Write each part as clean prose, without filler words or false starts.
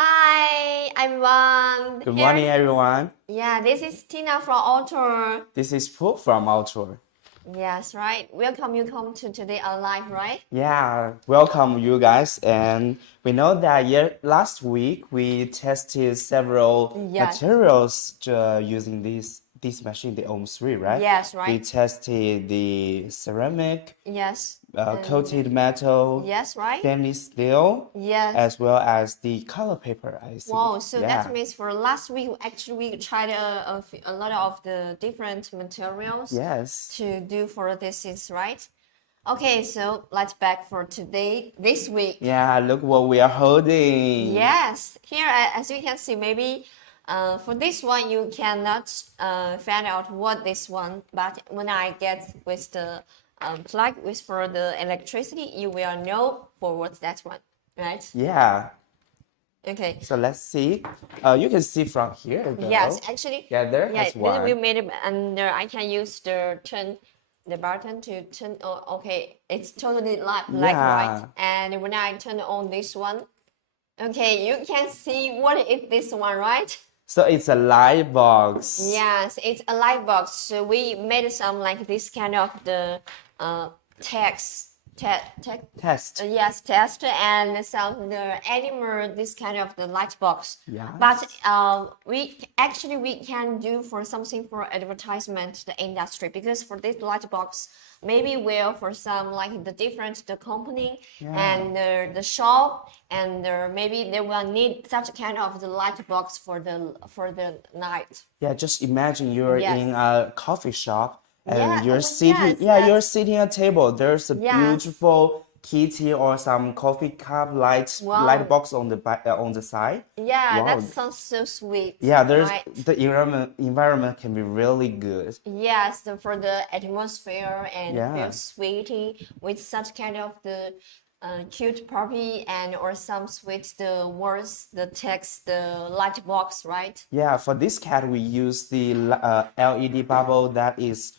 Hi, everyone. Good morning, everyone. Yeah, this is Tina from Ortur. This is Fu from Ortur. Yes, right. Welcome you come to today our live, right? Yeah, welcome you guys. And we know that last week we tested several Yes. materials using this machine, the OLM3, right? Yes, We right. tested the ceramic, Yes. coated metal, Yes, right. stainless steel, Yes. as well as the color paper, I think. Wow, so Yeah. that means for last week, actually we tried a lot of the different materials Yes. to do for this is right? Okay, so let's back for today, this week. Yeah, look what we are holding. Yes, here as you can see, maybe for this one you cannot find out what this one, but when I get with the plug with for the electricity, you will know for what's that one, right? Yeah. Okay. So let's see. You can see from here though. Yes, actually. Yeah, there Yeah, has this one. we made it, and I can use the button to turn. Oh, okay, it's totally black, right? And when I turn on this one, okay, you can see what is this one, right? So it's a light box. Yes, it's a light box. So we made some like this kind of the test. Test. Yes, test and some the animal this kind of the light box. Yeah. But we can do for something for advertisement the industry, because for this light box maybe will for some like the different the company and the shop and maybe they will need such kind of the light box for the night. Yeah, just imagine you're in a coffee shop and you're sitting. You're sitting at a table. There's a beautiful kitty or some coffee cup light box on the side. Yeah, that sounds so sweet. Yeah, the environment can be really good. Yes, for the atmosphere and feel sweetie with such kind of the cute puppy and or some sweet the words, the text, the light box, right? Yeah, for this cat we use the LED bubble that is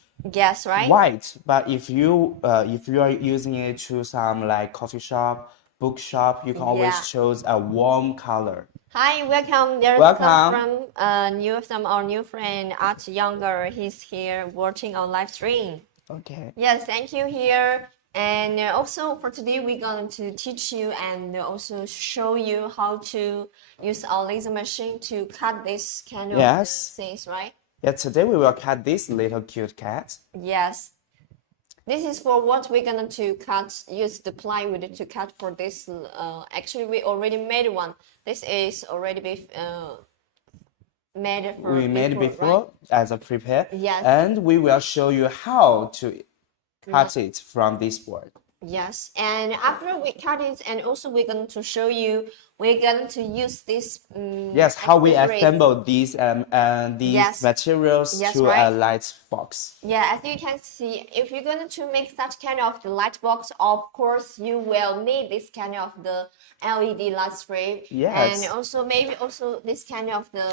right? white. But if you are using it to some like coffee shop, bookshop, you can always choose a warm color. Hi, welcome. There's some from some our new friend Art Younger. He's here watching our live stream. Okay. Yes, thank you here. And also for today, we're going to teach you and also show you how to use our laser machine to cut this kind of things, right? Yeah, today we will cut this little cute cat. Yes. This is for what we're going to cut, use the plywood to cut for this. Actually, we already made one. This is already made before right? as a prepare. Yes. And we will show you how to cut it from this board. Yes, and after we cut it, and also we're going to show you, we're going to use this. How we assemble these materials to a light box. Yeah, as you can see, if you're going to make such kind of the light box, of course you will need this kind of the LED light strip. Yes. And also maybe also this kind of the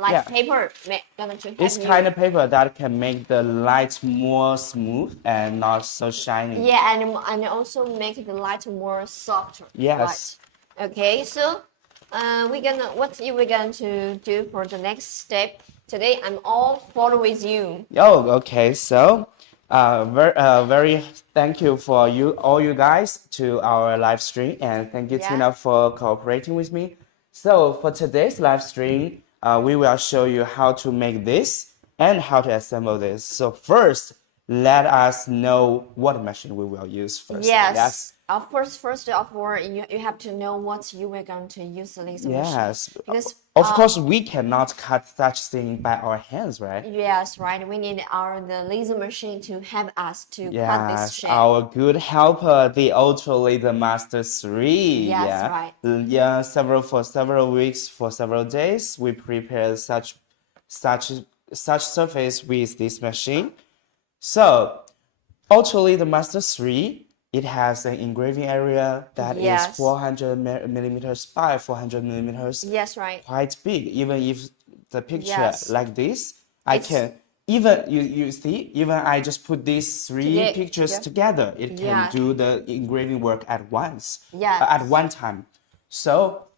light paper. This kind of paper that can make the light more smooth and not so shiny. Yeah, and also make the light more softer. Yes. Right? Okay, so we're going to do for the next step today? I'm all follow with you. Oh, okay. So, very thank you for all you guys to our live stream, and thank you Tina for cooperating with me. So for today's live stream, we will show you how to make this and how to assemble this. So first, let us know what machine we will use first. Yes. Of course, first of all, you have to know what you were going to use the laser machine. Yes. Because, of course, we cannot cut such thing by our hands, right? Yes, right. We need the laser machine to help us to cut this shape. Our good helper, the Ultra Laser Master 3. Yes, right. Yeah, for several weeks, for several days, we prepared such surface with this machine. So, Ultra Laser Master 3, it has an engraving area that is 400 millimeters by 400 millimeters. Yes, right. Quite big. Even if the picture like this, I can even you see, even I just put these three pictures together, it can do the engraving work at once. At one time. So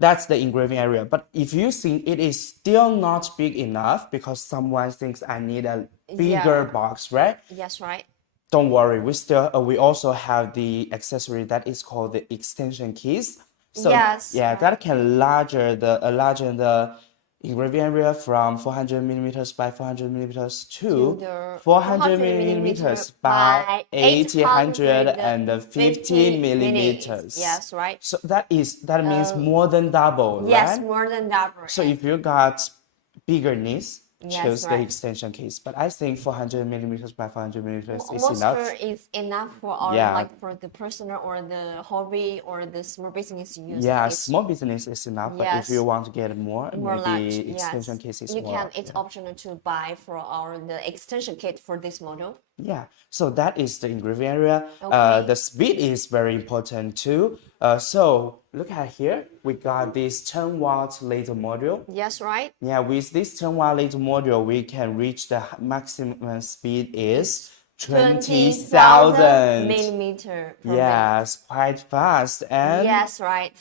That's the engraving area. But if you think it is still not big enough because someone thinks I need a bigger box, right? Yes, right. Don't worry, we also have the accessory that is called the extension keys. So Yes, yeah, right. that can larger the engraving area from 400 millimeters by 400 millimeters to the 400 millimeters by 850 millimeters. Yes, right. So that means more than double, Yes, right? more than double. So if you got bigger needs, Yes, choose the right. extension case. But I think 400 millimeters by 400 millimeters is Most enough. is enough for our Yeah. like for the personal or the hobby or the small business use. Yeah, It's small business is enough, but if Yes. you want to get more, more maybe large. extension Yes, case is you more. can. It's optional to buy for the extension kit for this model. Yeah, so that is the engraving area. Okay. The speed is very important too. So look at here, we got this 10-watt laser module. Yes, right. Yeah, with this 10-watt laser module, we can reach the maximum speed is 20,000 millimeter per minute. Yes, quite fast. And Yes, right.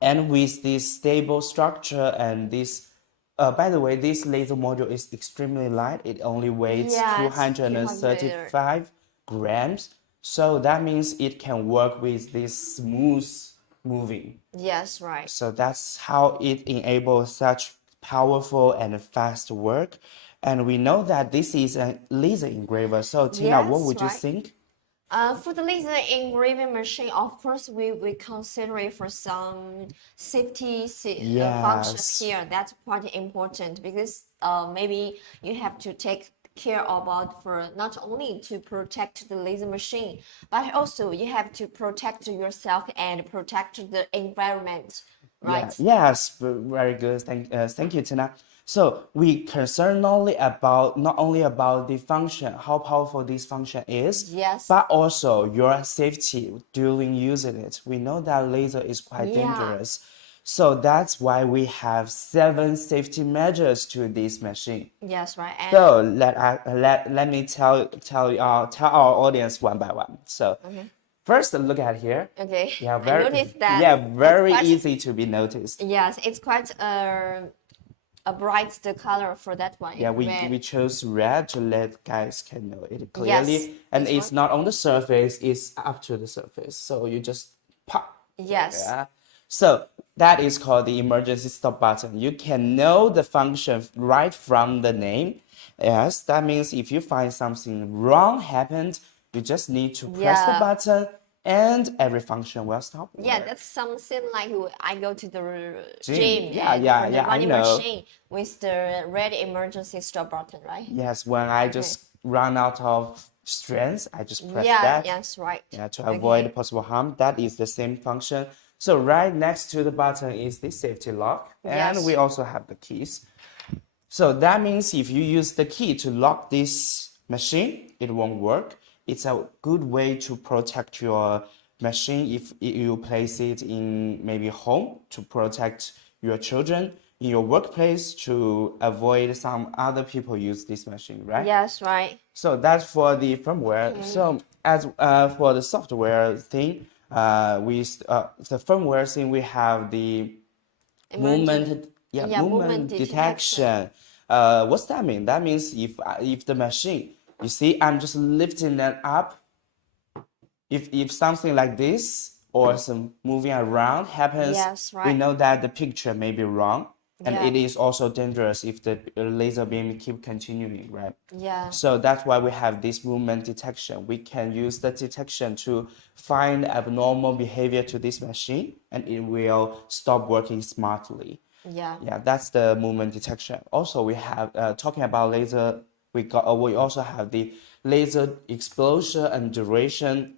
and with this stable structure and this by the way, this laser module is extremely light. It only weighs Yes, 235 grams. So that means it can work with this smooth moving. Yes, right. So that's how it enables such powerful and fast work. And we know that this is a laser engraver. So Tina, what Yes, would you right. think? For the laser engraving machine, of course, we consider it for some safety functions here. That's quite important because maybe you have to take care about for not only to protect the laser machine, but also you have to protect yourself and protect the environment, right? Yeah, yes, very good. Thank you, Tina. So we concern not only about the function, how powerful this function is, Yes. but also your safety during using it. We know that laser is quite dangerous. So that's why we have 7 safety measures to this machine. Yes, right. And So let me tell our audience one by one. So first, look at here. okay, Yeah, I noticed that. Yeah, it's very quite- easy to be noticed. Yes, it's quite a bright the color for that one. Yeah, It's red. we chose red to let guys can know it clearly, Yes, and this it's not on the surface; it's up to the surface. So you just pop. Yes. Yeah. So that is called the emergency stop button. You can know the function right from the name. Yes, that means if you find something wrong happened, you just need to press the Yeah. button, and every function will stop. Yeah, work. that's something like I go to the Gym. gym Yeah, and yeah, for the yeah, I running know. machine with the red emergency stop button, right? Yes, when I just run out of strength, I just press Yeah, that. yes, right. Yeah, to avoid possible harm. That is the same function. So right next to the button is the safety lock, and Yes. we also have the keys. So that means if you use the key to lock this machine, it won't work. It's a good way to protect your machine if you place it in maybe home to protect your children, in your workplace to avoid some other people use this machine, right? Yes, right. So that's for the firmware. So as for the software thing, the firmware thing we have the movement detection. What's that mean? That means if the machine, you see, I'm just lifting it up. If something like this or some moving around happens, Yes, we right. know that the picture may be wrong. And Yeah. it is also dangerous if the laser beam keep continuing, right? Yeah. So that's why we have this movement detection. We can use the detection to find abnormal behavior to this machine, and it will stop working smartly. Yeah. Yeah, that's the movement detection. Also, we have talking about laser. We also have the laser exposure and duration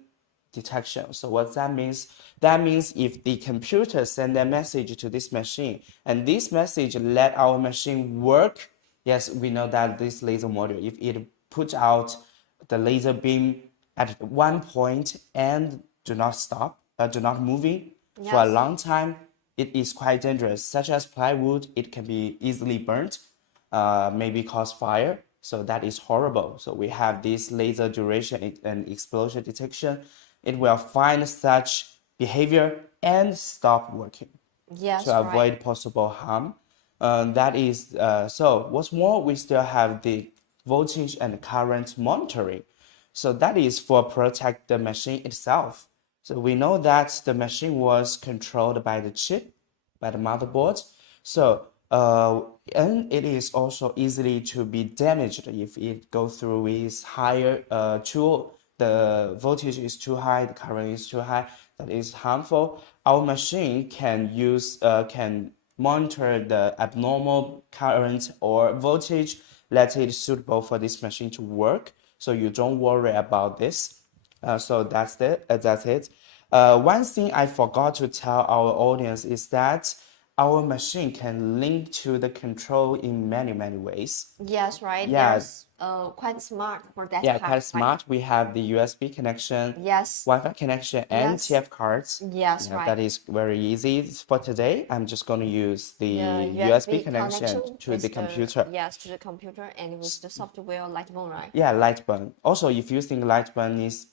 detection. So what that means? That means if the computer send a message to this machine and this message let our machine work, yes, we know that this laser module, if it puts out the laser beam at one point and do not stop, do not moving for a Yes. long time, it is quite dangerous. Such as plywood, it can be easily burnt, maybe cause fire. So that is horrible. So we have this laser duration and explosion detection. It will find such behavior and stop working. Yes, to avoid right. possible harm. That is, so what's more, we still have the voltage and current monitoring. So that is for protect the machine itself. So we know that the machine was controlled by the chip, by the motherboard. So and it is also easily to be damaged if it go through with higher the voltage is too high, the current is too high, that is harmful. Our machine can monitor the abnormal current or voltage that is suitable for this machine to work. So you don't worry about this. So that's it. That's it. One thing I forgot to tell our audience is that our machine can link to the control in many ways. Yes, right. Yeah, There's quite smart for that yeah, part. quite smart. We have the USB connection, Yes, Wi-Fi connection, and yes, TF cards. yes, Yeah, right. that is very easy. For today, I'm just going to use the The USB USB connection connection to the with the computer. yes to the computer and with the software Lightburn, right? Yeah, Lightburn. Also, if you think Lightburn is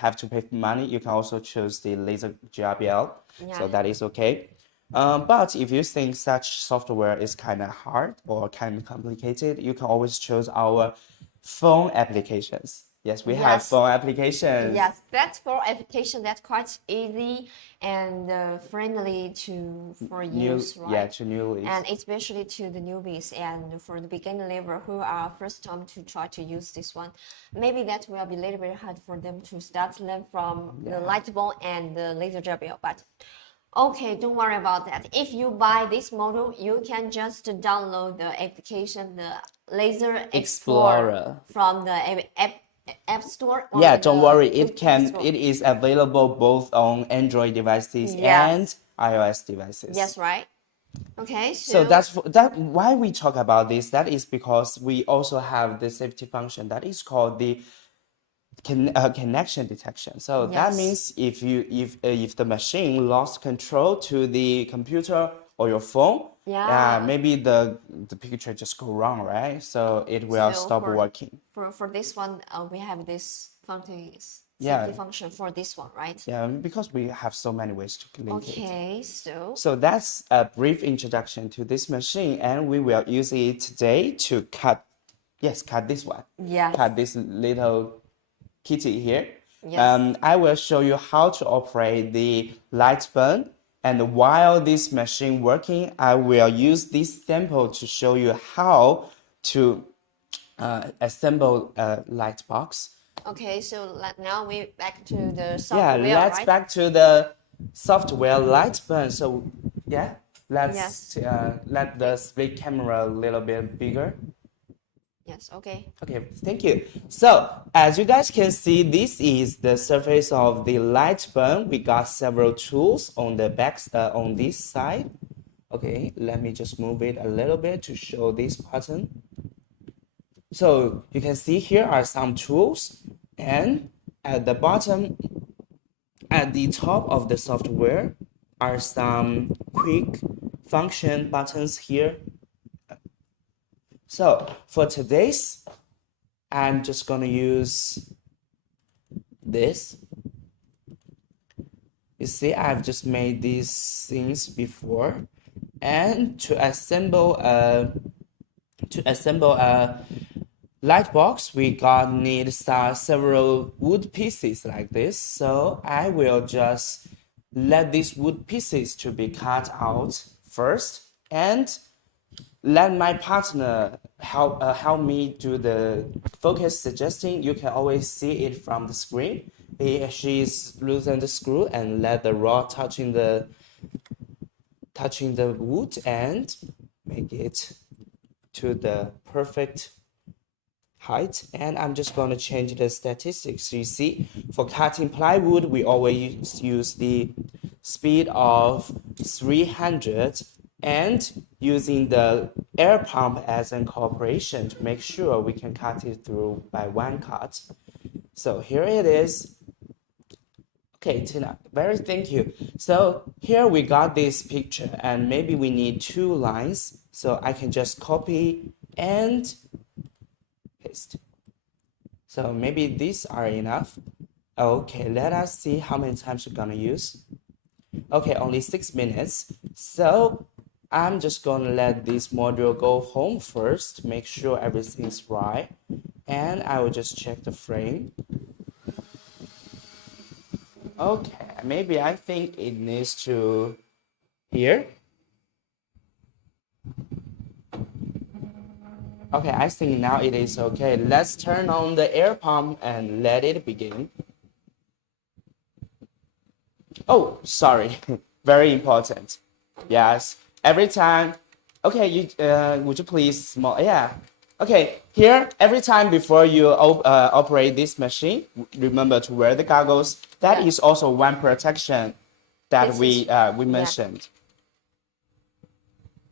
have to pay money, you can also choose the laser GRBL. Yeah. So that is okay. But if you think such software is kind of hard or kind of complicated, you can always choose our phone applications. Yes, we have Yes, phone applications. yes, that's for application that's quite easy and friendly to for use, Yeah, right? to newbies. And especially to the newbies and for the beginner level who are first time to try to use this one. Maybe that will be a little bit hard for them to start learn from the light bulb and the laser JBL, but okay, don't worry about that. If you buy this model, you can just download the application, the Laser Explorer from the app store or Yeah, the don't worry. Play Store. It is available both on Android devices Yes. and iOS devices. Yes, right. Okay, So that why we talk about this. That is because we also have the safety function that is called the connection detection. So that yes. means if the machine lost control to the computer or your phone, Yeah. maybe the picture just go wrong, right? So it will So stop working. For this one, we have this function Yeah. safety function for this one, right? Yeah, because we have so many ways to link it. Okay, so So that's a brief introduction to this machine, and we will use it today to cut this one. yes. Cut this little kitty here. Yes. I will show you how to operate the Lightburn, and while this machine working, I will use this sample to show you how to assemble a light box. Okay, so now we back to the software, let's right? back to the software Lightburn. So let's Yes. let the split camera a little bit bigger. Yes, okay. Okay, thank you. So as you guys can see, this is the surface of the Lightburn. We got several tools on the back on this side. Okay, let me just move it a little bit to show this pattern. So you can see here are some tools, and at the bottom, at the top of the software are some quick function buttons here. So for today's, I'm just gonna use this. You see, I've just made these things before, and to assemble a light box, we need several wood pieces like this. So I will just let these wood pieces to be cut out first, and let my partner help me do the focus suggesting. You can always see it from the screen. She's loosen the screw and let the rod touching the wood and make it to the perfect height. And I'm just going to change the statistics. You see, for cutting plywood, we always use the speed of 300 and using the air pump as an cooperation to make sure we can cut it through by one cut. So here it is. Okay, Tina, thank you. So here we got this picture, and maybe we need two lines. So I can just copy and paste. So maybe these are enough. Okay, let us see how many times we're gonna use. Okay, only 6 minutes. So I'm just gonna let this module go home first, make sure everything's right. And I will just check the frame. Okay, maybe I think it needs to here. Okay, I think now it is okay. Let's turn on the air pump and let it begin. Oh, sorry, very important. Yes, every time. Okay, you would you please small? Yeah. Okay, here every time before you operate this machine, remember to wear the goggles. That is also one protection that we mentioned.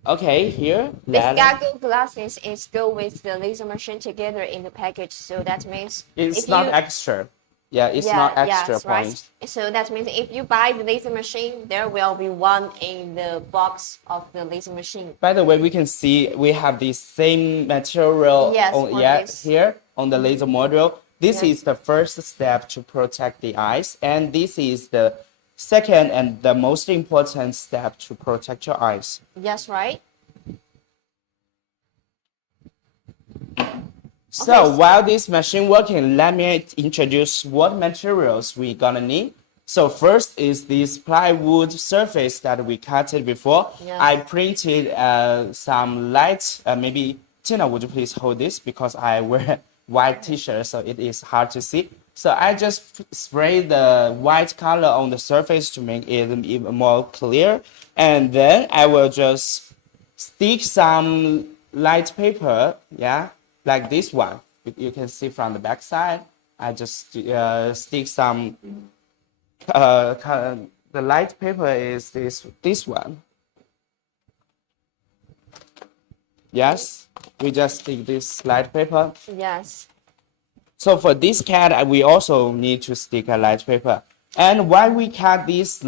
Okay, here. This goggle glasses is go with the laser machine together in the package, so that means it's not extra. Yeah, it's not extra points. Right. So that means if you buy the laser machine, there will be one in the box of the laser machine. By the way, we can see we have the same material here on the laser module. This is the first step to protect the eyes, and this is the second and the most important step to protect your eyes. Yes, right. So while this machine working, let me introduce what materials we gonna need. So first is this plywood surface that we cut it before. Yes. I printed some light. Maybe Tina, would you please hold this because I wear white t-shirt, so it is hard to see. So I just spray the white color on the surface to make it even more clear, and then I will just stick some light paper, like this one. You can see from the back side. I just stick some. The light paper is this one. Yes, we just stick this light paper. Yes. So for this cat, we also need to stick a light paper. And why we cut these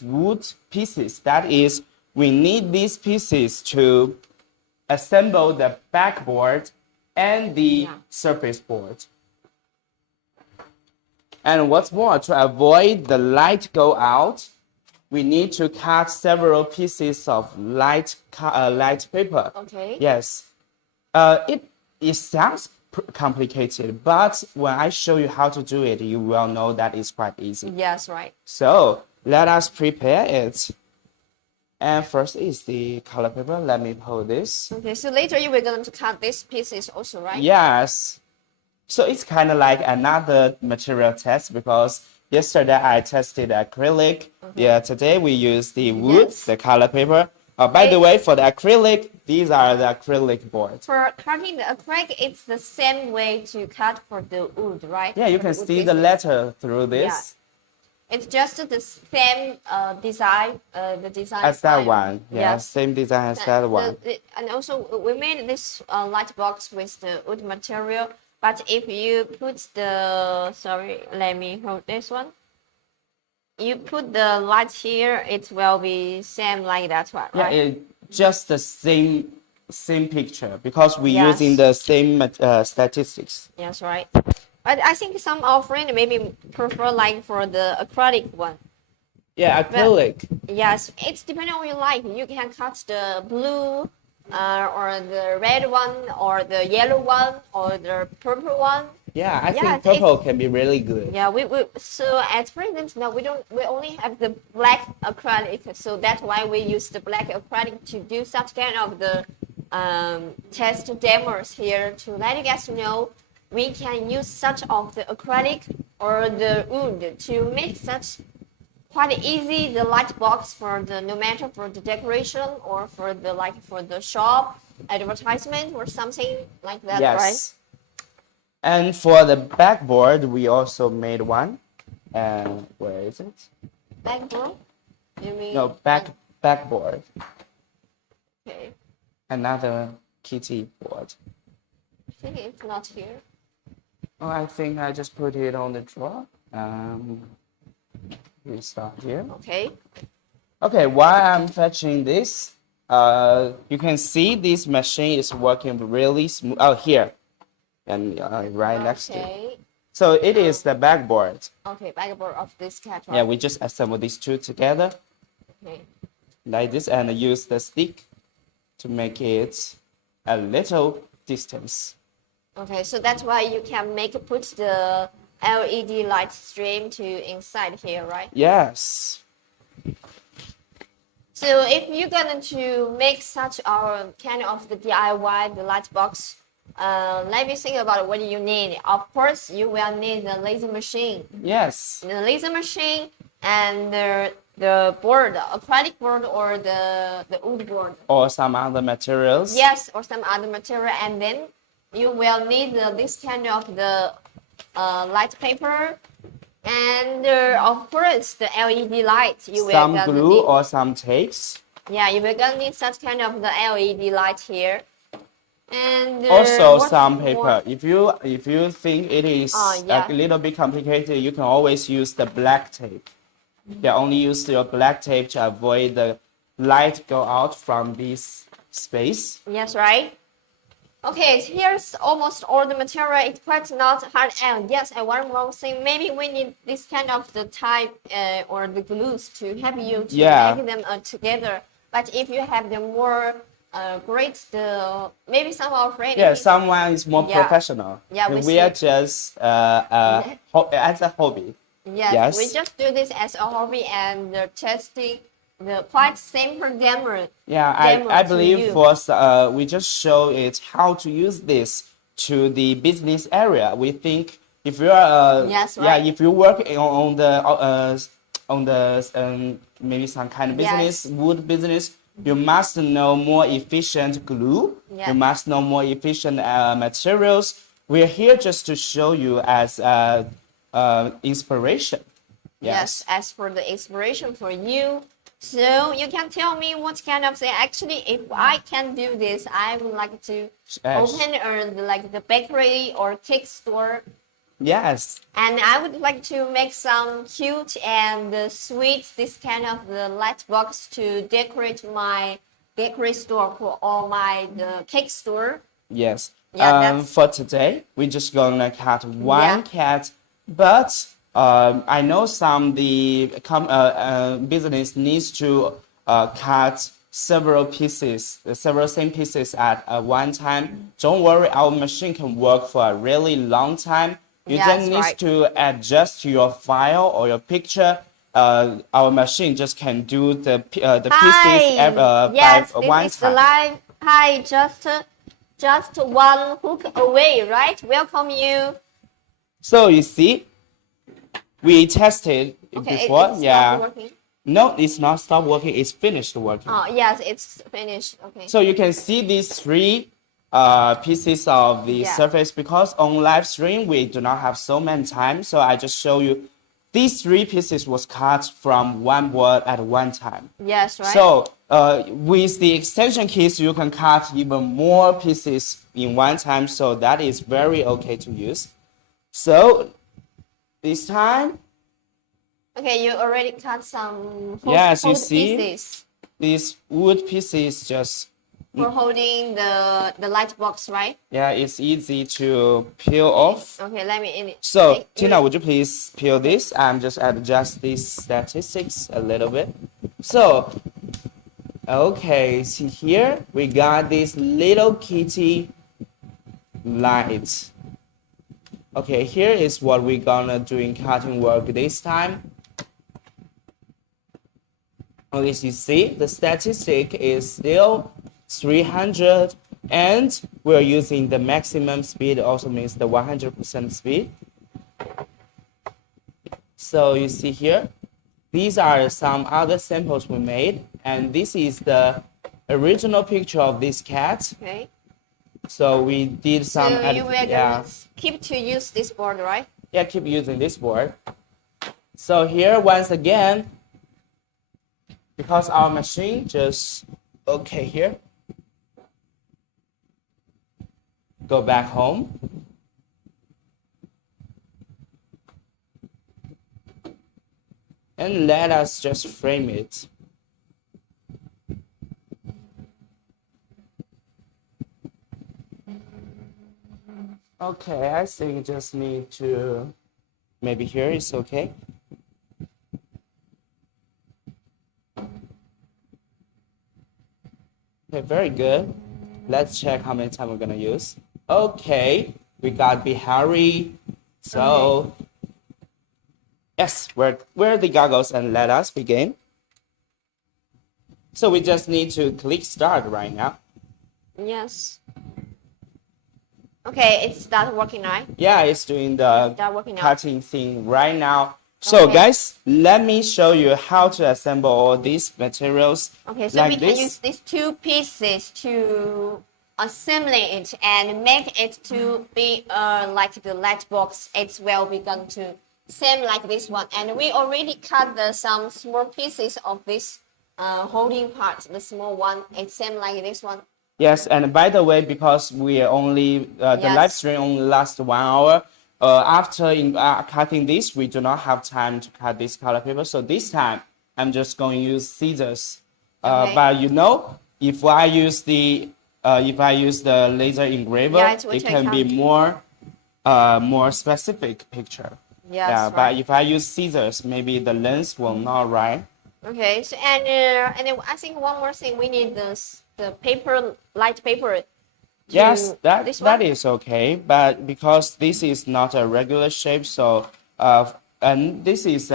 wood pieces? That is, we need these pieces to assemble the backboard and the surface board. And what's more, to avoid the light go out, we need to cut several pieces of light paper. Okay. Yes. It sounds complicated, but when I show you how to do it, you will know that it's quite easy. Yes, right. So let us prepare it. And first is the color paper. Let me pull this. Okay, so later you were going to cut these pieces also, right? Yes. So it's kind of like another material test because yesterday I tested acrylic. Yeah, today we use the wood, the color paper. By the way, for the acrylic, these are the acrylic boards. For cutting the acrylic, it's the same way to cut for the wood, right? Yeah, you can see the letter through this. Yeah. It's just the same design, the design as that one. Yeah, same design as that one. And also, we made this light box with the wood material. But if you put the, sorry, let me hold this one. You put the light here, it will be same like that one, right? Yeah, it's just the same picture because we're using the same statistics. Yes, right. But I think some of our friends maybe prefer like for the acrylic one. Yeah, acrylic. But, yes, it's depending on what you like. You can cut the blue, or the red one, or the yellow one, or the purple one. Yeah, I think purple can be really good. Yeah, so at present now we only have the black acrylic, so that's why we use the black acrylic to do such kind of the test demos here to let you guys know we can use such of the acrylic or the wood to make such quite easy the light box for the no matter for the decoration or for the shop advertisement or something like that, right? And for the backboard, we also made one. Where is it? Backboard? You mean? No, backboard. Okay. Another kitty board. I think it's not here. Oh, I think I just put it on the drawer. We start here. Okay. Okay, while I'm fetching this, you can see this machine is working really smooth. Oh, here. And right next to it. So it is the backboard. Okay, backboard of this cat, right? Yeah, we just assemble these two together Okay. like this and use the stick to make it a little distance. Okay, so that's why you can put the LED light stream to inside here, right? Yes. So if you're going to make such our kind of the DIY, the light box, let me think about what you need. Of course, you will need the laser machine. Yes. The laser machine and the board, the acrylic board or the wood board. Or some other materials. Yes, or some other material. And then you will need this kind of the light paper. And of course, the LED light. Some glue or some tapes. Yeah, you will gonna need such kind of the LED light here. And also some paper. More? If you think it is yeah. a little bit complicated, you can always use the black tape. You only use your black tape to avoid the light go out from this space. Yes, right. Okay, here's almost all the material. It's quite not hard. And yes, and one more thing. Maybe we need this kind of the type or the glues to help you to make them together. But if you have the more great, maybe some of our friends. Yeah, someone is more professional. Yeah, we are just as a hobby. Yes, we just do this as a hobby and testing the quite simple demo. Yeah, I believe we just show it how to use this to the business area. We think if you are if you work on the maybe some kind of business, wood business, you must know more efficient glue. You must know more efficient materials. We're here just to show you as inspiration. Yes, as for the inspiration for you. So you can tell me what kind of thing. Actually, if I can do this, I would like to open the bakery or cake store. Yes. And I would like to make some cute and sweet this kind of the light box to decorate my bakery store or the cake store. Yes. Yeah, for today, we're just gonna cut one cat, but I know some business needs to cut several same pieces at one time. Don't worry, our machine can work for a really long time. You just need to adjust your file or your picture. Our machine just can do the pieces by one time. The live. Hi, just one hook away, right? Welcome you. So you see. We tested it before. No, it's not stopped working. It's finished working. Oh, yes, it's finished. Okay. So you can see these three pieces of the surface because on live stream we do not have so many times. So I just show you these three pieces was cut from one board at one time. Yes, right. So with the extension keys, you can cut even more pieces in one time. So that is very okay to use. So this time. Okay, you already cut some pieces. These wood pieces just for holding the light box, right? Yeah, it's easy to peel off. Okay, let me So, Tina, would you please peel this? I'm just adjust these statistics a little bit. So, okay, see here, we got this little kitty light. Okay, here is what we're gonna do in cutting work this time. Okay, so you see, the statistic is still 300 and we're using the maximum speed, also means the 100% speed. So you see here, these are some other samples we made and this is the original picture of this cat. Okay. So we did some. So you will keep to use this board, right? Yeah, keep using this board. So here, once again, because our machine just here. Go back home. And let us just frame it. Okay, I think just need to, maybe here is okay. Okay, very good. Let's check how many time we're gonna use. Okay, we got Bihari. So, yes, wear the goggles and let us begin. So we just need to click start right now. Yes. Okay, it started working now. Yeah, it's doing the Working cutting thing right now. So guys, let me show you how to assemble all these materials. Okay, so like we can use these two pieces to assemble it and make it to be like the light box. It will be going to same like this one. And we already cut some small pieces of this holding part, the small one. It's same like this one. Yes, and by the way, because we are only the live stream only lasts 1 hour. After cutting this, we do not have time to cut this color paper. So this time, I'm just going to use scissors. But you know, if I use the laser engraver, it can be more specific picture. Yes, yeah, right. But if I use scissors, maybe the length will not right. Okay, so and I think one more thing, we need the paper, light paper. Yes, that is okay, but because this is not a regular shape, so and this is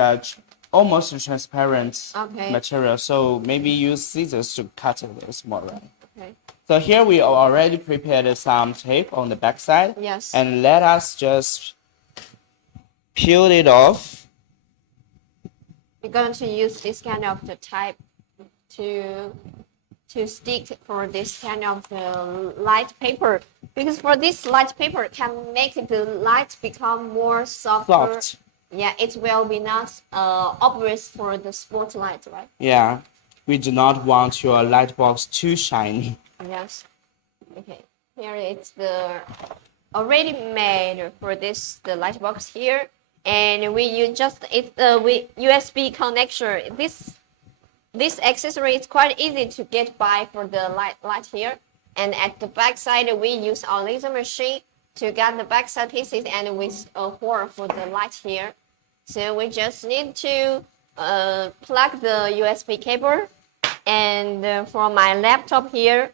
almost a transparent material, so maybe use scissors to cut it more, right? Okay. So here we already prepared some tape on the back side. Yes. And let us just peel it off. We're going to use this kind of the type to stick for this kind of the light paper, because for this light paper can make the light become more softer. Yeah, it will be not obvious for the spotlight, right? Yeah, we do not want your light box too shiny. Yes. Okay, here it's the already made for this the light box here, and we use just it's with USB connection. This accessory is quite easy to get by for the light here. And at the back side, we use our laser machine to get the back side pieces and with a hole for the light here. So we just need to plug the USB cable. And for my laptop here,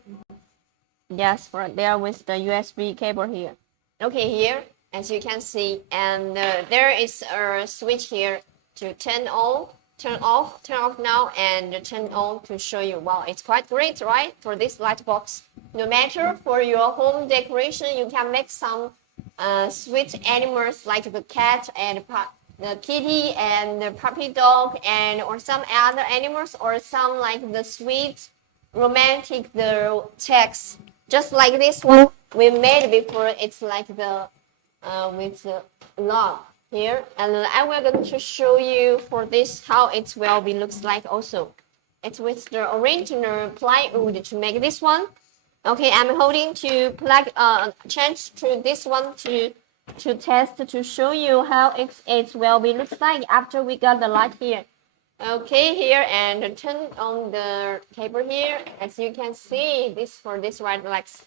yes, for there with the USB cable here. Okay, here, as you can see, and there is a switch here to turn on. Turn off now, and turn on to show you. Wow, it's quite great, right? For this light box. No matter for your home decoration, you can make some sweet animals like the cat and the kitty and the puppy dog, and or some other animals, or some like the sweet romantic the text. Just like this one we made before. It's like the with the love here, and I will going to show you for this how it will be looks like also. It's with the original plywood to make this one. Okay, I'm holding to plug change to this one to test to show you how it will be looks like after we got the light here. Okay, here, and turn on the cable here. As you can see, this for this right legs.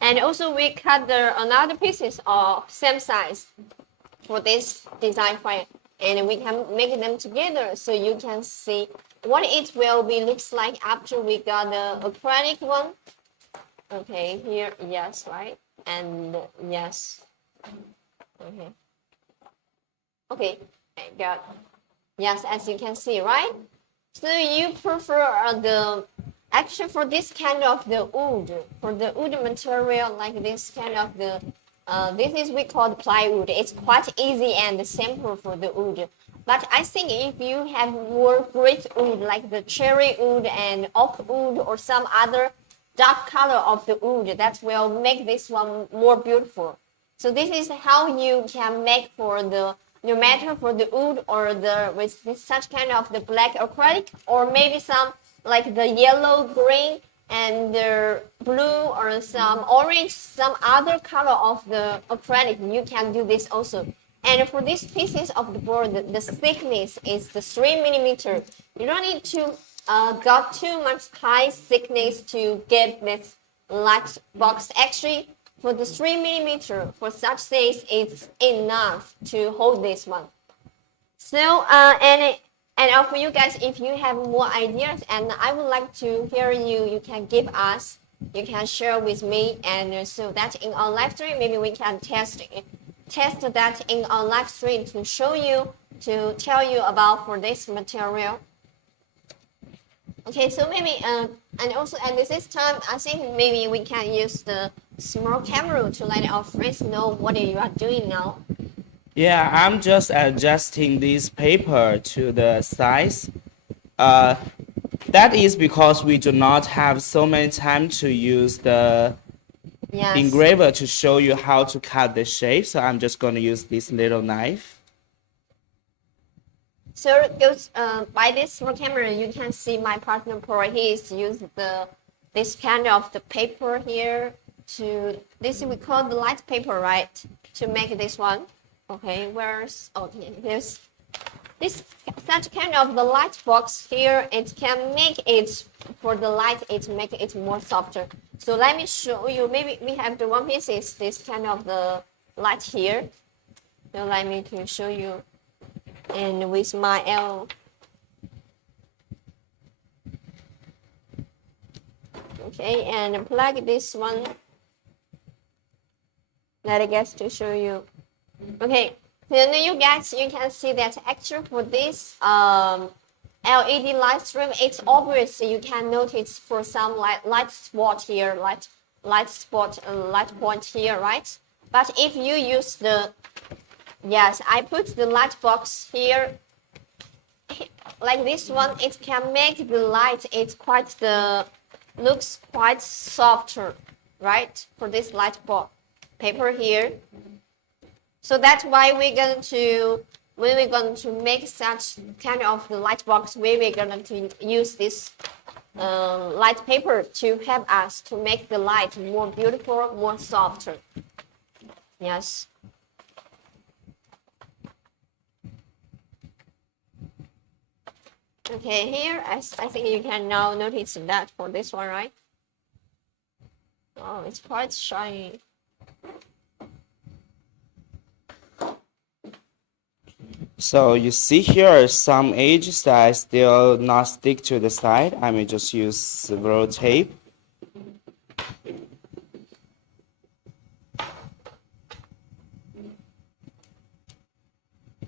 And also we cut another pieces of same size for this design file, and we can make them together so you can see what it will be looks like after we got the acrylic one. Okay, here, yes, right, and yes. Okay, got, yes, as you can see, right? So you prefer actually for this kind of the wood, for the wood material like this kind of the this is we call plywood. It's quite easy and simple for the wood. But I think if you have more great wood like the cherry wood and oak wood or some other dark color of the wood, that will make this one more beautiful. So this is how you can make for the no matter for the wood or the with this such kind of the black acrylic, or maybe some like the yellow, green, and the blue or some orange, some other color of the acrylic, you can do this also. And for these pieces of the board, the thickness is the 3 millimeter. You don't need to got too much high thickness to get this light box. Actually, for the 3mm, for such things, it's enough to hold this one. So, and for you guys, if you have more ideas, and I would like to hear you, you can give us, you can share with me, and so that in our live stream, maybe we can test that in our live stream to show you, to tell you about for this material. Okay, so maybe, and also at this time, I think maybe we can use the small camera to let our friends know what you are doing now. Yeah, I'm just adjusting this paper to the size. That is because we do not have so many time to use the engraver to show you how to cut the shape. So I'm just going to use this little knife. So goes by this small camera, you can see my partner Paul. He is used this kind of the paper here to this we call the light paper, right? To make this one. Okay, where's here's this such kind of the light box here. It can make it for the light. It make it more softer. So let me show you. Maybe we have the one piece is this kind of the light here. So let me to show you. And with my L. Okay, and plug this one. Let it get to show you. Okay, so now you guys, you can see that actually for this LED light stream, it's obvious. You can notice for some light spot here, light point here, right? But if you use the yes, I put the light box here, like this one. It can make the light. It's quite the looks quite softer, right? For this light box paper here. So that's why we're going to when we're going to make such kind of the light box, we're going to use this light paper to help us to make the light more beautiful, more softer. Yes. Okay, here I think you can now notice that for this one, right? Oh, it's quite shiny. So you see here some edges that still not stick to the side. I may just use several tape.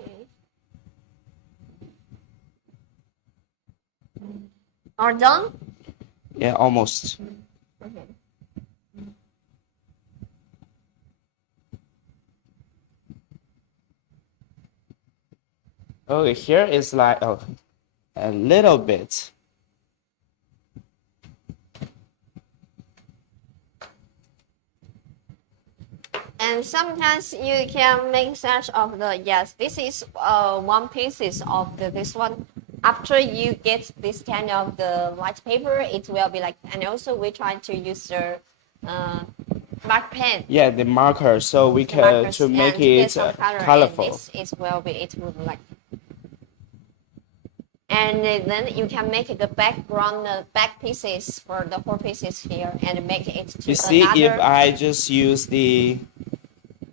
Okay. Are done? Yeah, almost. Okay. Okay, here is like a little bit. And sometimes you can make such of the yes. This is one pieces of this one. After you get this kind of the light paper, it will be like. And also we try to use the mark pen. Yeah, the marker, so we can to make it colorful. This is will be like. And then you can make the background, back pieces for the whole pieces here, and make it to you see, another. if I just use the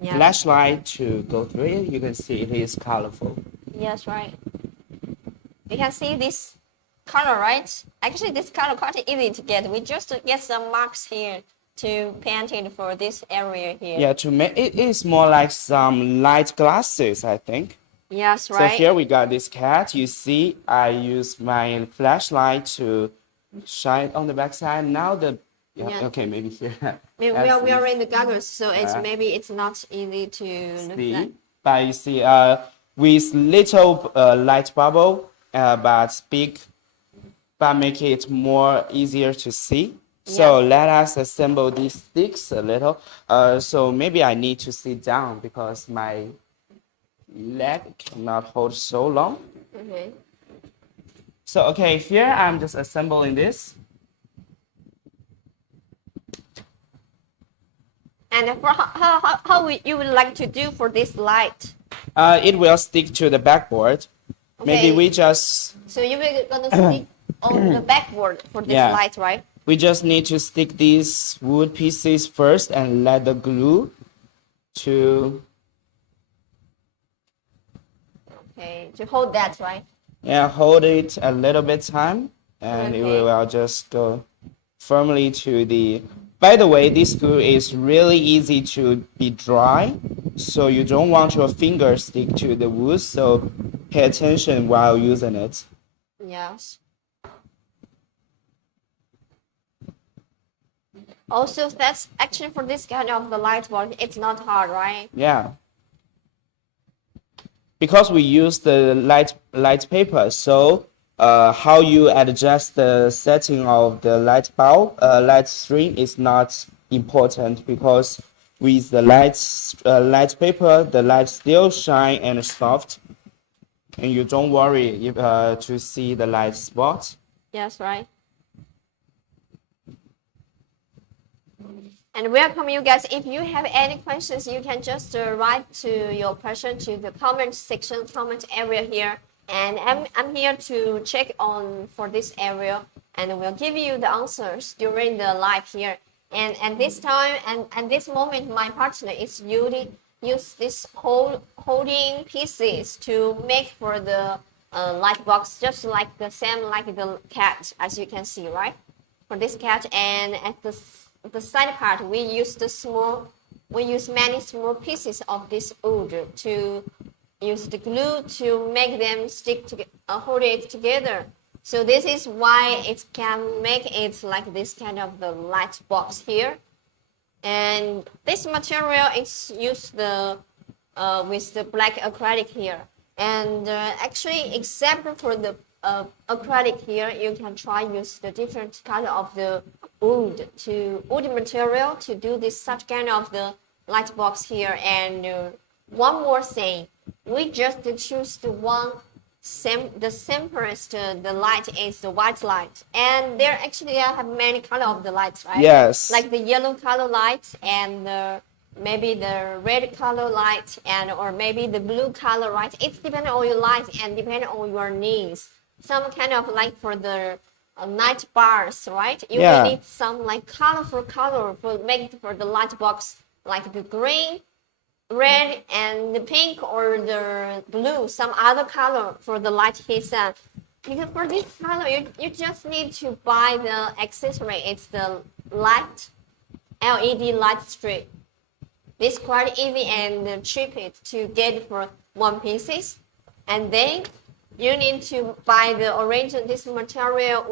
flashlight to go through it, you can see it is colorful. Yes, right. You can see this color, right? Actually, this color quite easy to get. We just get some marks here to paint it for this area here. Yeah, to make it is more like some light glasses, I think. Yes, right. So here we got this cat. You see, I use my flashlight to shine on the backside. Now okay, maybe here. We are in the goggles, so it's maybe it's not easy to look at. But you see, with little light bubble, but big, but make it more easier to see. So let us assemble these sticks a little. So maybe I need to sit down because my leg cannot hold so long. Okay. So okay, here I'm just assembling this. And for how you would like to do for this light? It will stick to the backboard. Okay. Maybe we just. So you will gonna stick on the backboard for this light, right? we just need to stick these wood pieces first and let the glue to to hold that, right? hold it a little bit time, and it will just go firmly to the. By the way, this glue is really easy to be dry, so you don't want your finger stick to the wood, so pay attention while using it. Yes. Also, that's actually for this kind of the light bulb, it's not hard, right? Yeah. Because we use the light paper, so how you adjust the setting of the light bulb, light string is not important, because with the light paper, the light still shine and soft, and you don't worry if, to see the light spot. Yes, right. And welcome you guys. If you have any questions, you can just write to your question to the comment section, comment area here. And I'm here to check on for this area, and we'll give you the answers during the live here. And at this time and this moment, my partner is use this holding pieces to make for the light box, just like the same like the cat, as you can see, right? For this cat, and at the side part, we use many small pieces of this wood to use the glue to make them stick to hold it together. So this is why it can make it like this kind of the light box here. And this material is used with the black acrylic here. And actually, except for the acrylic here, you can try use the different color of the wood material to do this such kind of the light box here. And one more thing, we just choose the simplest the light is the white light, and there actually have many color of the lights, right? Yes, like the yellow color light, and maybe the red color light, and or maybe the blue color light. It's depending on your light and depending on your needs. Some kind of like for the night bars, right? You will need some like colorful color for make for the light box, like the green, red, and the pink, or the blue, some other color for the light itself. Because for this color, you just need to buy the accessory. It's the light LED light strip. This quite easy and cheap to get for one pieces, and then you need to buy the arrange this material,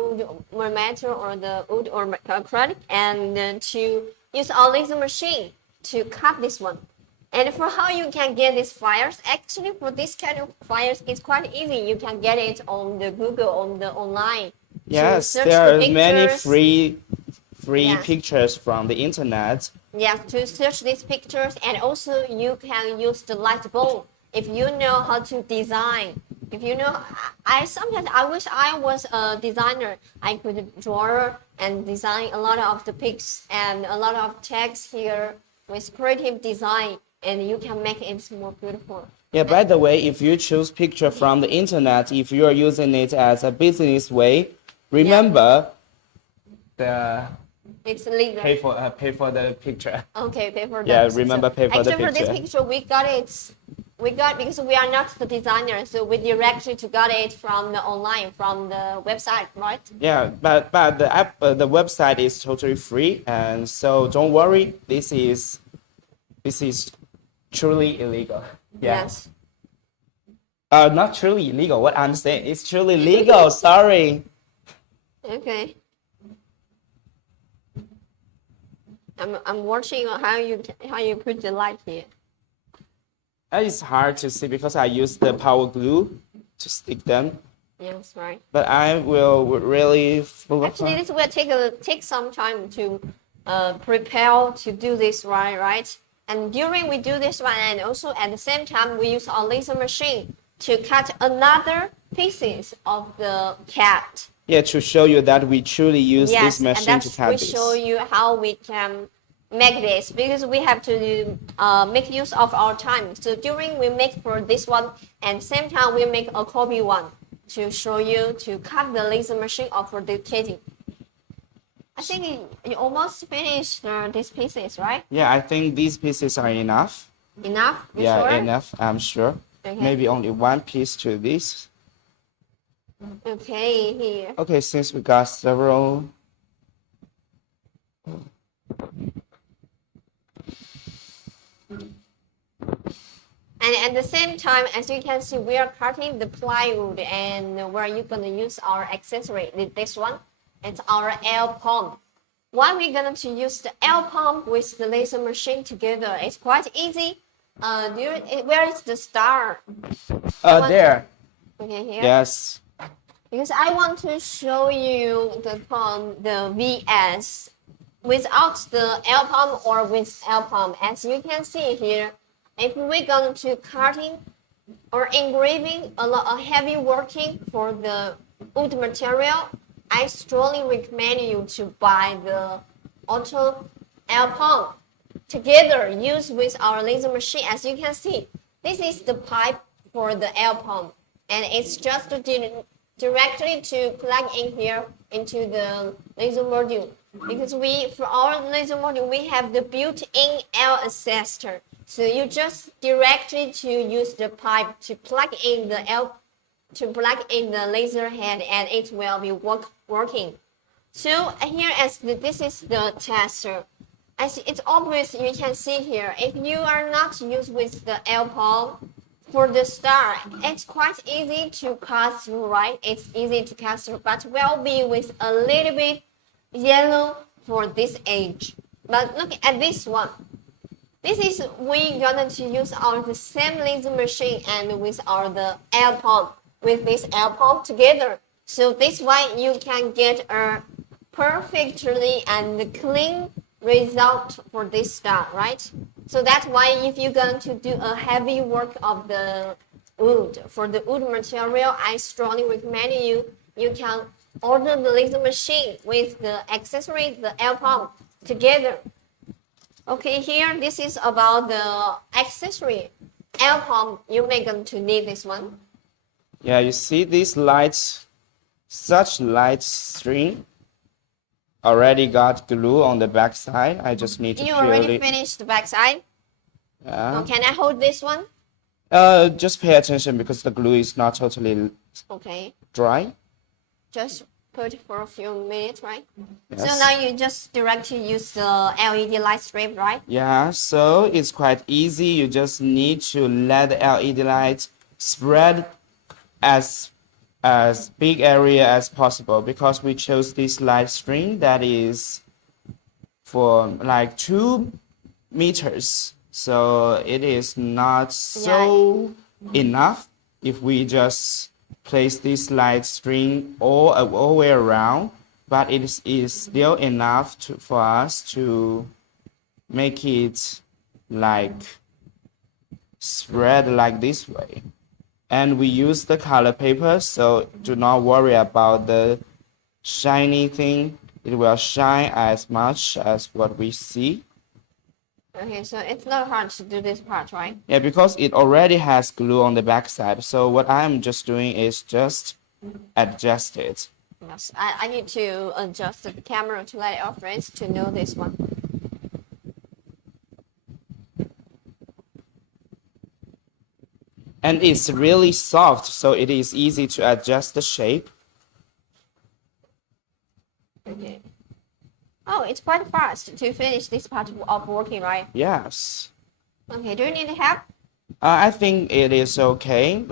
wood metal or the wood or acrylic, and to use our laser machine to cut this one. And for how you can get these fires, actually for this kind of fires, it's quite easy. You can get it on the Google, on the online. Yes, there are many free pictures from the internet. Yes, to search these pictures, and also you can use the light bulb if you know how to design. If you know, sometimes I wish I was a designer. I could draw and design a lot of the pics and a lot of text here with creative design, and you can make it more beautiful. Yeah, by the way, if you choose picture from the internet, if you are using it as a business way, remember it's legal. Pay for the picture. Okay, pay for the yeah, picture. remember pay for the picture. Actually, for this picture, we got because we are not the designer, so we directly got it from the online, from the website, right? Yeah, but the app, the website is totally free, and so don't worry. This is truly illegal. Yeah. Yes. Not truly illegal. What I'm saying, it's truly legal. Sorry. Okay. I'm watching how you put the light here. It's hard to see because I use the power glue to stick them. Yes, right. But I will really. Actually, this will take some time to prepare to do this, right? And during we do this one, and also at the same time, we use our laser machine to cut another pieces of the cat. Yeah, to show you that we truly use this machine to cut this. We show you how we can make this, because we have to make use of our time. So during we make for this one, and same time we make a copy one to show you to cut the laser machine off for the kitty. I think you almost finished these pieces, right? Yeah, I think these pieces are enough. Enough? You Yeah, sure? enough, I'm sure. Okay. Maybe only one piece to this. Okay, here. Okay, since we got several. And at the same time, as you can see, we are cutting the plywood and where you're gonna use our accessory. This one, it's our L pump. Why we're going to use the L pump with the laser machine together? It's quite easy. Where is the star? There. Okay, here. Yes. Because I want to show you the pump, the VS, without the L pump or with L pump. As you can see here, if we're going to cutting or engraving a heavy working for the wood material, I strongly recommend you to buy the Ortur L pump together used with our laser machine. As you can see, this is the pipe for the L pump, and it's just directly to plug in here into the laser module. Because for our laser module, we have the built-in L accessor. So you just directly to use the pipe to plug in the laser head, and it will be working. So here, this is the tester. As it's obvious, you can see here, if you are not used with the L pump for the star, it's quite easy to cut through, right? It's easy to cut through, but will be with a little bit yellow for this edge. But look at this one. This is we gonna to use the same laser machine and with the L pump, with this L pump together. So this way you can get a perfectly and clean result for this star, right? So that's why if you're going to do a heavy work of the wood, for the wood material, I strongly recommend you can order the laser machine with the accessory, the L pump together. Okay, here this is about the accessory L pump. You may going to need this one. Yeah, you see these lights, such light string already got glue on the back side. I just need to You peel already it. finished the back side? Yeah. Oh, can I hold this one? Just pay attention because the glue is not totally Okay. dry. Just put it for a few minutes, right? Yes. So now you just directly use the LED light strip, right? Yeah, so it's quite easy. You just need to let the LED light spread as big area as possible, because we chose this light string that is for like 2 meters. So it is not so enough if we just place this light string all the way around, but it is still enough for us to make it like spread like this way. And we use the color paper, so do not worry about the shiny thing. It will shine as much as what we see. Okay, so it's not hard to do this part, right? Yeah, because it already has glue on the back side. So what I'm just doing is just adjust it. Yes, I need to adjust the camera to let our friends to know this one. And it's really soft, so it is easy to adjust the shape. Okay. Oh, it's quite fast to finish this part of working, right? Yes. Okay, do you need help? I think it is okay.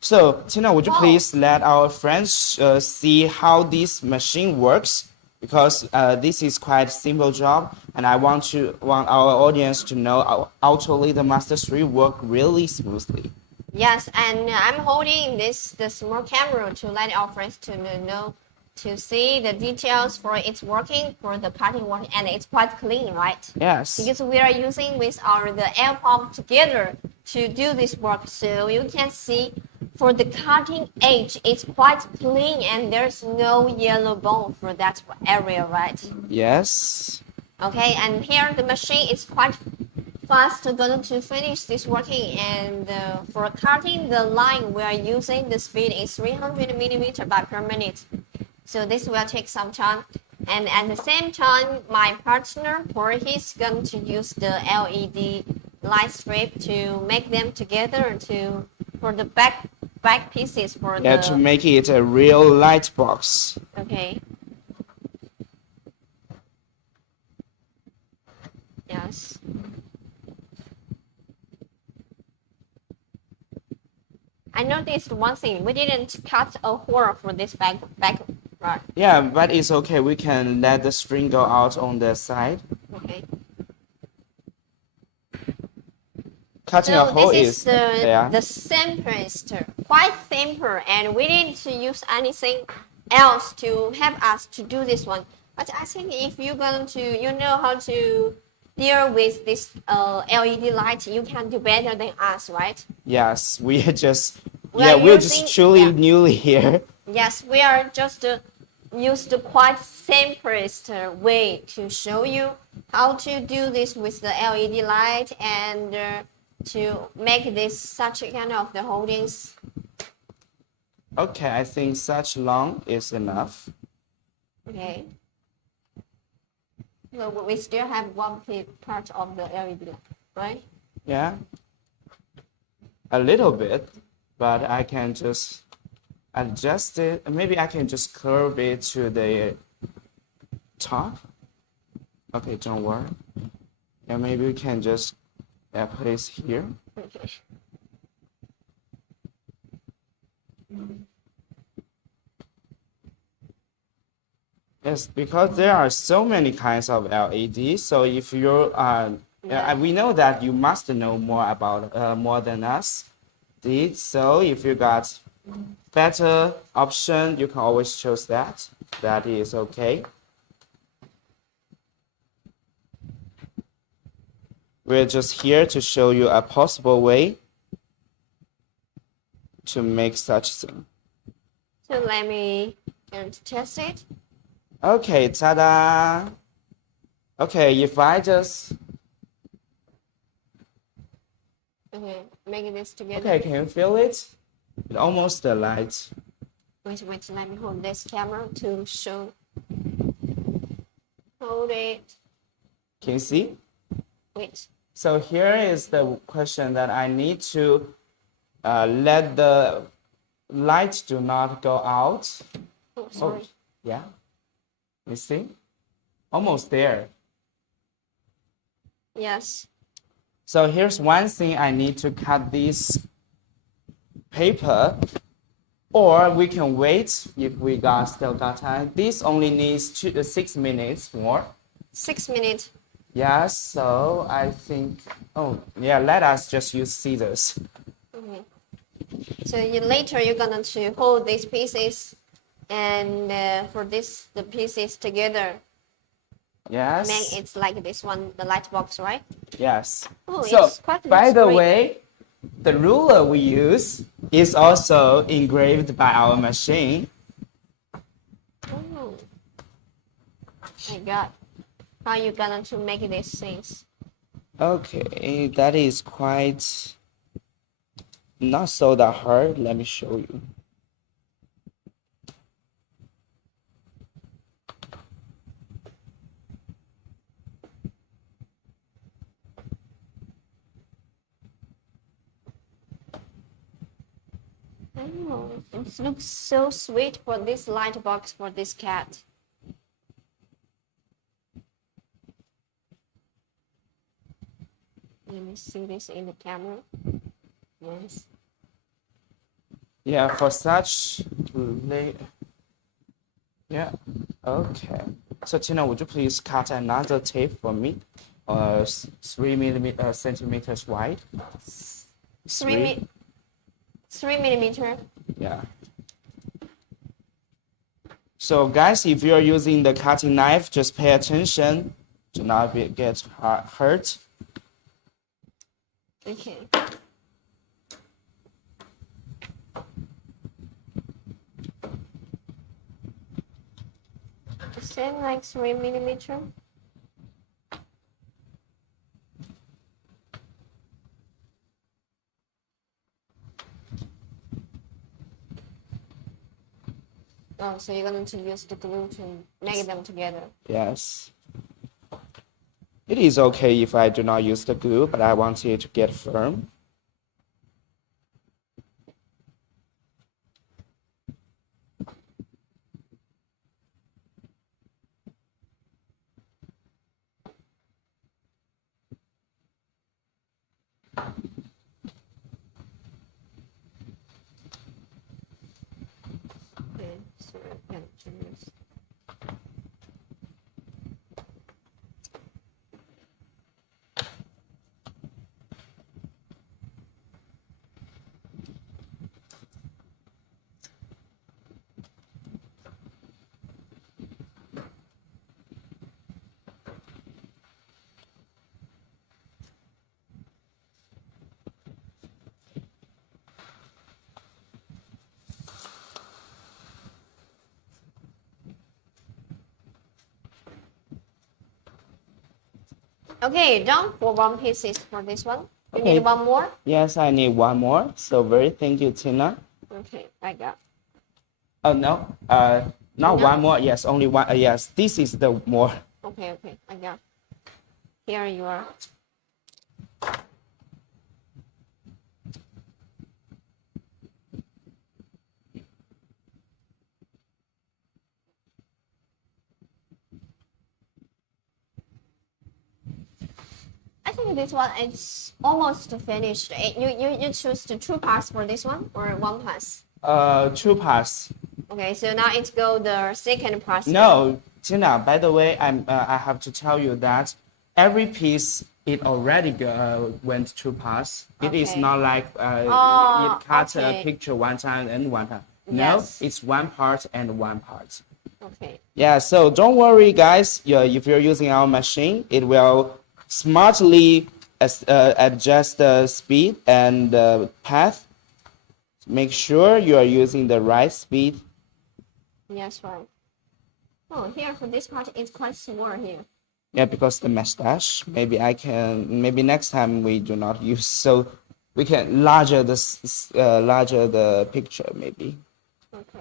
So, Tina, would you please let our friends see how this machine works? Because this is quite a simple job, and I want our audience to know how totally the Master 3 work really smoothly. Yes, and I'm holding the small camera to let our friends to know, to see the details for it's working, for the parting working, and it's quite clean, right? Yes. Because we are using with the L pump together to do this work, so you can see for the cutting edge, it's quite clean and there's no yellow bone for that area, right? Yes. Okay, and here the machine is quite fast going to finish this working, and for cutting the line we are using the speed is 300 millimeter per minute. So this will take some time. And at the same time, my partner, he's going to use the LED light strip to make them together for the back pieces for Yeah, to make it a real light box. Okay. Yes. I noticed one thing. We didn't cut a hole for this back part. Yeah, but it's okay. We can let the string go out on the side. Okay. Cutting a hole is yeah. the simplest, quite simple, and we didn't use anything else to help us to do this one. But I think if you're going to, you know how to deal with this LED light, you can do better than us, right? Yes, we're just truly newly here. Yes, we are just use the quite simplest way to show you how to do this with the LED light and to make this such a kind of the holdings. Okay, I think such long is enough. Okay. So we still have one part of the LED light, right? Yeah. A little bit, but I can just adjust it. Maybe I can just curve it to the top. Okay, don't worry. Yeah, maybe we can just put it here. Okay. Yes, because there are so many kinds of LEDs. So if you're, we know that you must know more about more than us did. So if you got better option, you can always choose that. That is okay. We're just here to show you a possible way to make such thing. So let me test it. Okay, ta-da! Okay, if I just... Okay, make this together. Okay, can you feel it? It's almost the light. Wait, let me hold this camera to show. Hold it. Can you see? Wait. So here is the question that I need to let the light do not go out. Oh, sorry. Oh, yeah. You see? Almost there. Yes. So here's one thing. I need to cut this paper, or we can wait if we still got time. This only needs 6 minutes more. 6 minutes. Yeah, so I think, oh, yeah, let us just use scissors. Okay. So later you're going to hold these pieces and for the pieces together. Yes. Make it like this one, the light box, right? Yes. Oh, so, it's quite by the great. way, the ruler we use is also engraved by our machine. Oh, my God. How are you going to make these things? Okay, that is quite not so that hard. Let me show you. Oh, it looks so sweet for this light box for this cat. Let me see this in the camera. Yes. Yeah, for such yeah, okay. So Tina, would you please cut another tape for me? 3 centimeters wide. 3 millimeter. Yeah. So guys, if you're using the cutting knife, just pay attention. Do not get hurt. Okay. The same like 3 millimeter. Oh, so you're going to use the glue to make them together. Yes. It is okay if I do not use the glue, but I want it to get firm. Okay, so I can use. Okay, done for one pieces for this one. You Okay. need one more? Yes, I need one more. So very thank you, Tina. Okay, I got. Oh no, not No? one more. Yes, only one. Yes, this is the more. Okay, okay, I got. Here you are. I think this one is almost finished. You choose the two parts for this one or one pass? Two parts. Okay, so now it's go the second part. No, Tina. By the way, I have to tell you that every piece it already went two parts. It is Okay. not like Oh, it cut okay. a picture one time and one time. Yes. No, it's one part and one part. Okay. Yeah, so don't worry, guys. If you're using our machine, it will smartly adjust the speed and the path. Make sure you are using the right speed. Yes, right. Oh, here for this part, it's quite small here. Yeah, because the mustache. Maybe next time we do not use, so we can larger the picture maybe. Okay.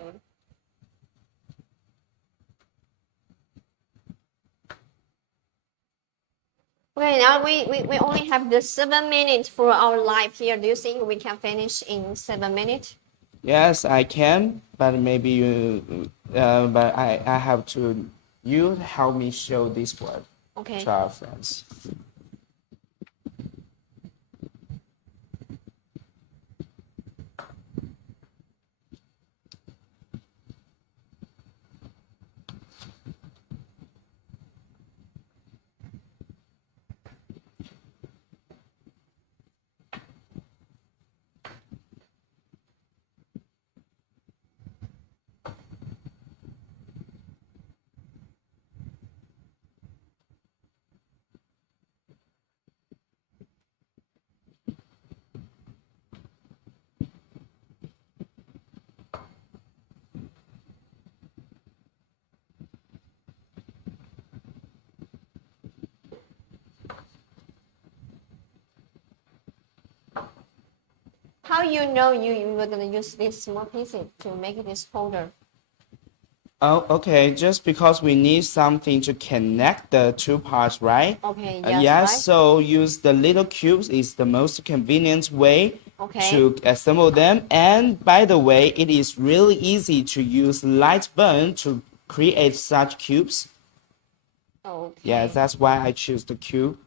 Okay, now we only have the 7 minutes for our live here. Do you think we can finish in 7 minutes? Yes, I can, but maybe but I have to, you help me show this one Okay. to our friends. How you know you were gonna use this small pieces to make this holder? Oh, okay. Just because we need something to connect the two parts, right? Okay, Yes, right. so use the little cubes is the most convenient way Okay. to assemble them. And by the way, it is really easy to use Lightburn to create such cubes. Okay. Yeah, that's why I choose the cube.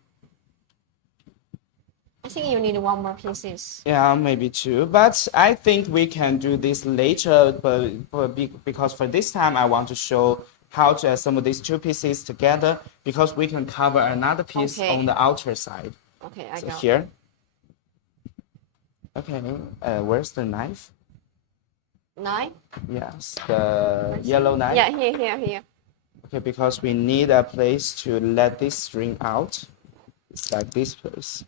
I think you need one more pieces. Yeah, maybe two. But I think we can do this later. Because for this time, I want to show how to assemble these two pieces together because we can cover another piece Okay. on the outer side. Okay, I So got. here. Okay, where's the knife? Knife? Yes, the yellow knife. Yeah, here. Okay, because we need a place to let this string out. It's like this place.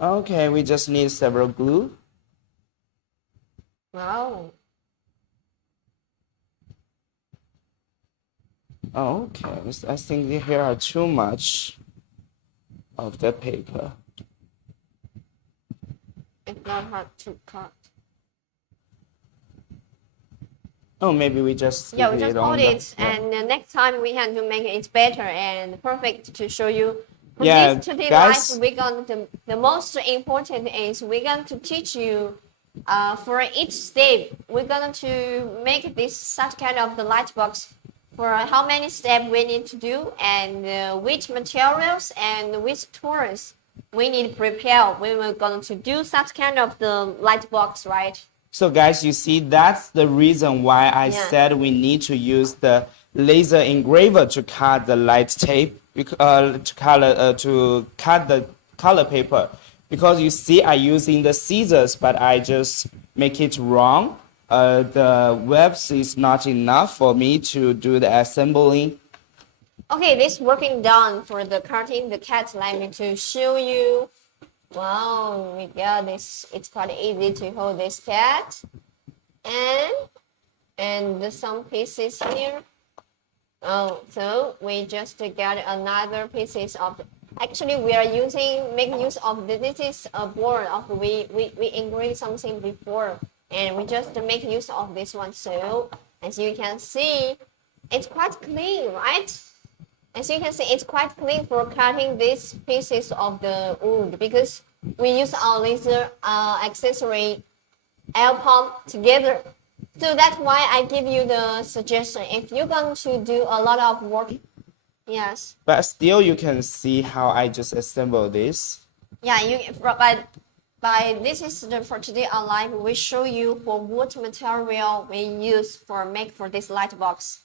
Okay, we just need several glue. Wow. Okay, I think here are too much of the paper. It's not hard to cut. Oh, maybe we just Yeah, we put just it on hold it, yeah. and next time we can to make it better and perfect to show you. For Yeah, this today guys. live, we're going to, the most important is we're going to teach you for each step. We're going to make this such kind of the light box for how many steps we need to do and which materials and which tools we need to prepare when we're going to do such kind of the light box, right? So guys, you see, that's the reason why I Yeah. said we need to use the laser engraver to cut the light tape, to cut the color paper. Because you see, I using the scissors, but I just make it wrong. The webs is not enough for me to do the assembling. Okay, this working done for the cutting the cat. Let me to show you. Wow, we got this. It's quite easy to hold this cat, and some pieces here. Oh, so we just got another pieces of. Actually, we are make use of this is a board of we engraved something before, and we just make use of this one. So as you can see, it's quite clean, right? As you can see, it's quite clean for cutting these pieces of the wood because we use our laser accessory air pump together. So that's why I give you the suggestion. If you're going to do a lot of work, yes. But still, you can see how I just assemble this. Yeah, by this is the for today online. We show you for what material we use for make for this light box.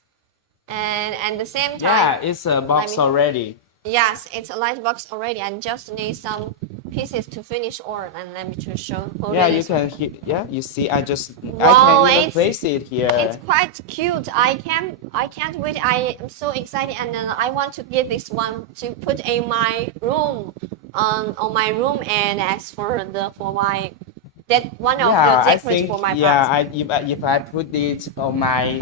And at the same time, Yeah, it's a box already. Yes, it's a light box already, and just need some pieces to finish or and let me to show. Yeah, you can. Yeah, you see, I Wow, can even place it here. It's quite cute. I can't wait. I am so excited, and I want to get this one to put in my room, on my room, and as for my that one of Yeah, the I decorations think for my if I put it on my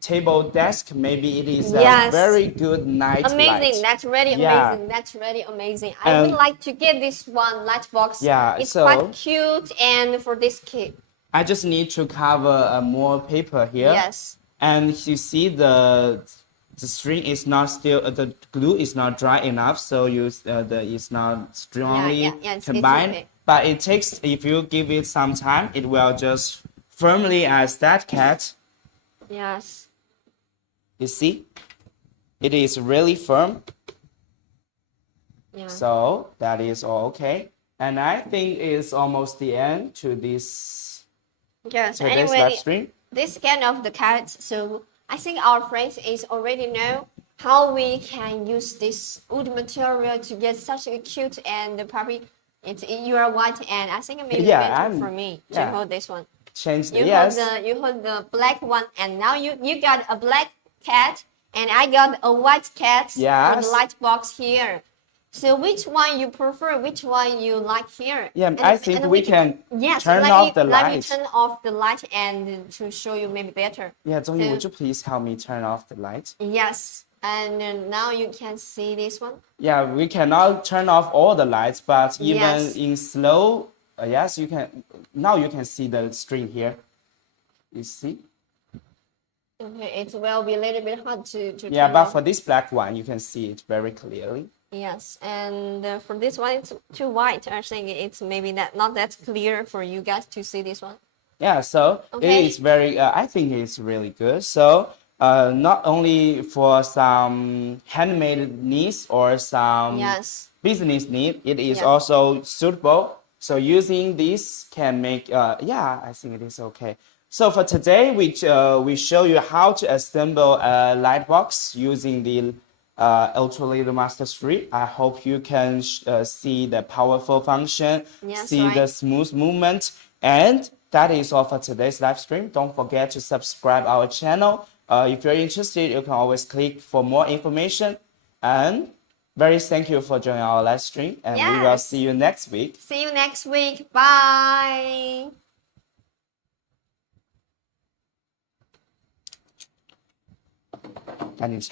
table desk, maybe it is a Yes. very good night Amazing. light. That's really Yeah. amazing. That's really amazing. I would like to get this one light box. Yeah, It's so- quite cute and for this kid. I just need to cover more paper here. Yes. And you see the string is not still the glue is not dry enough, so it's not strongly it's combined. okay. But it takes, if you give it some time, it will just firmly as that cat. Yes. You see, it is really firm. Yeah. So that is all okay. And I think it's almost the end to this Yes. today's Anyway, live stream. this kind of the carrots. So I think our friends is already know how we can use this wood material to get such a cute and the puppy. You are white and I think maybe better for me to hold this one. Change the You hold the black one and now you got a black cat and I got a white cat for the light box here. So which one you prefer? Which one you like here? Yeah, I think we can turn off the Let me light. turn off the light and to show you maybe better. Yeah, Zhongyi, would you please help me turn off the light? Yes, and now you can see this one. Yeah, we cannot turn off all the lights, but even Yes. in slow, yes, you can. Now you can see the string here. You see? Okay, it will be a little bit hard to Yeah, turn but off. for this black one, you can see it very clearly. Yes, and for this one, it's too white. I think it's maybe not that clear for you guys to see this one. Yeah, so Okay. it is very, I think it's really good. So not only for some handmade needs or some Yes. business need, it is Yes. also suitable. So using this can make, yeah, I think it is okay. So for today, we show you how to assemble a light box using the Ultra Laser Master 3. I hope you can see the powerful function, Yes, see the right. smooth movement, and that is all for today's live stream. Don't forget to subscribe our channel. If you're interested, you can always click for more information. And very thank you for joining our live stream, and we will Yes. see you next week. See you next week. Bye. And it's